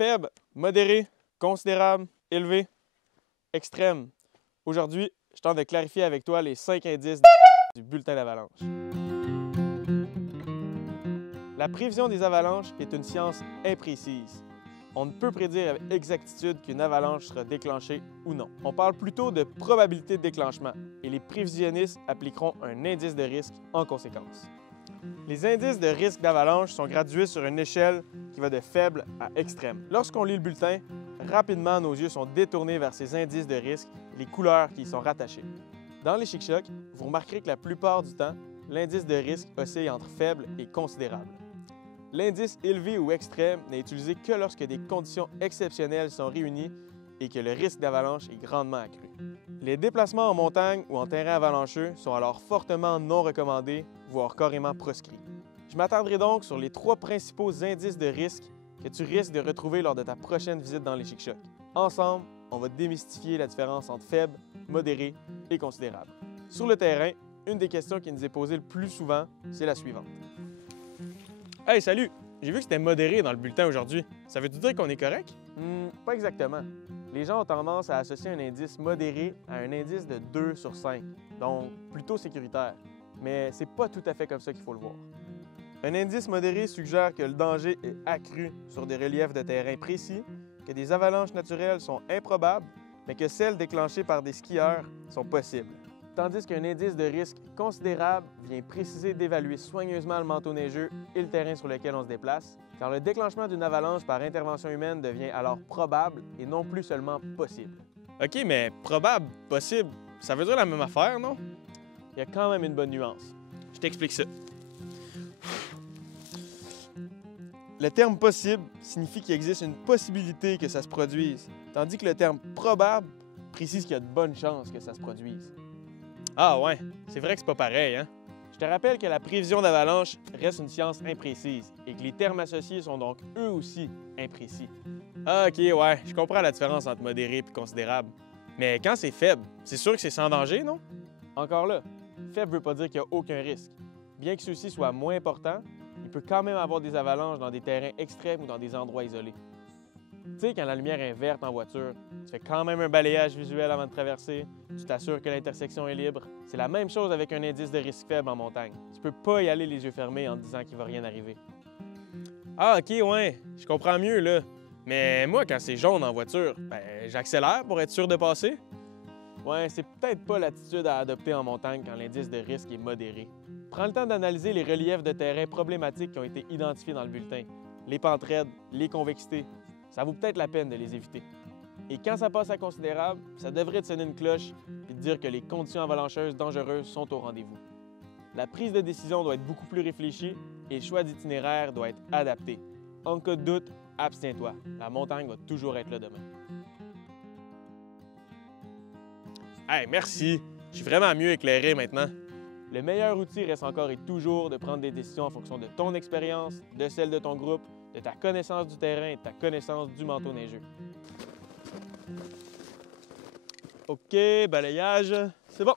Faible, modéré, considérable, élevé, extrême. Aujourd'hui, je tente de clarifier avec toi les 5 indices du bulletin d'avalanche. La prévision des avalanches est une science imprécise. On ne peut prédire avec exactitude qu'une avalanche sera déclenchée ou non. On parle plutôt de probabilité de déclenchement et les prévisionnistes appliqueront un indice de risque en conséquence. Les indices de risque d'avalanche sont gradués sur une échelle qui va de faible à extrême. Lorsqu'on lit le bulletin, rapidement nos yeux sont détournés vers ces indices de risque et les couleurs qui y sont rattachées. Dans les chic-chocs, vous remarquerez que la plupart du temps, l'indice de risque oscille entre faible et considérable. L'indice élevé ou extrême n'est utilisé que lorsque des conditions exceptionnelles sont réunies et que le risque d'avalanche est grandement accru. Les déplacements en montagne ou en terrain avalancheux sont alors fortement non recommandés, voire carrément proscrits. Je m'attarderai donc sur les 3 principaux indices de risque que tu risques de retrouver lors de ta prochaine visite dans les chic-chocs. Ensemble, on va démystifier la différence entre faible, modéré et considérable. Sur le terrain, une des questions qui nous est posée le plus souvent, c'est la suivante. Hey, salut! J'ai vu que c'était modéré dans le bulletin aujourd'hui. Ça veut-tu dire qu'on est correct? Pas exactement. Les gens ont tendance à associer un indice modéré à un indice de 2 sur 5, donc plutôt sécuritaire. Mais c'est pas tout à fait comme ça qu'il faut le voir. Un indice modéré suggère que le danger est accru sur des reliefs de terrain précis, que des avalanches naturelles sont improbables, mais que celles déclenchées par des skieurs sont possibles. Tandis qu'un indice de risque considérable vient préciser d'évaluer soigneusement le manteau neigeux et le terrain sur lequel on se déplace, car le déclenchement d'une avalanche par intervention humaine devient alors probable et non plus seulement possible. OK, mais probable, possible, ça veut dire la même affaire, non? Il y a quand même une bonne nuance. Je t'explique ça. Le terme possible signifie qu'il existe une possibilité que ça se produise, tandis que le terme probable précise qu'il y a de bonnes chances que ça se produise. Ah ouais, c'est vrai que c'est pas pareil, hein? Je te rappelle que la prévision d'avalanche reste une science imprécise et que les termes associés sont donc eux aussi imprécis. Ah ok, ouais, je comprends la différence entre modéré et considérable. Mais quand c'est faible, c'est sûr que c'est sans danger, non? Encore là, faible veut pas dire qu'il n'y a aucun risque. Bien que ceux-ci soient moins importants, il peut quand même avoir des avalanches dans des terrains extrêmes ou dans des endroits isolés. Tu sais, quand la lumière est verte en voiture, tu fais quand même un balayage visuel avant de traverser, tu t'assures que l'intersection est libre. C'est la même chose avec un indice de risque faible en montagne. Tu peux pas y aller les yeux fermés en te disant qu'il va rien arriver. Ah, ok, ouais, je comprends mieux, là. Mais moi, quand c'est jaune en voiture, j'accélère pour être sûr de passer. Ouais, c'est peut-être pas l'attitude à adopter en montagne quand l'indice de risque est modéré. Prends le temps d'analyser les reliefs de terrain problématiques qui ont été identifiés dans le bulletin. Les pentes raides, les convexités. Ça vaut peut-être la peine de les éviter. Et quand ça passe à considérable, ça devrait te sonner une cloche et te dire que les conditions avalancheuses dangereuses sont au rendez-vous. La prise de décision doit être beaucoup plus réfléchie et le choix d'itinéraire doit être adapté. En cas de doute, abstiens-toi. La montagne va toujours être là demain. Hey, merci! Je suis vraiment mieux éclairé maintenant. Le meilleur outil reste encore et toujours de prendre des décisions en fonction de ton expérience, de celle de ton groupe, de ta connaissance du terrain et de ta connaissance du manteau neigeux. OK, balayage, c'est bon.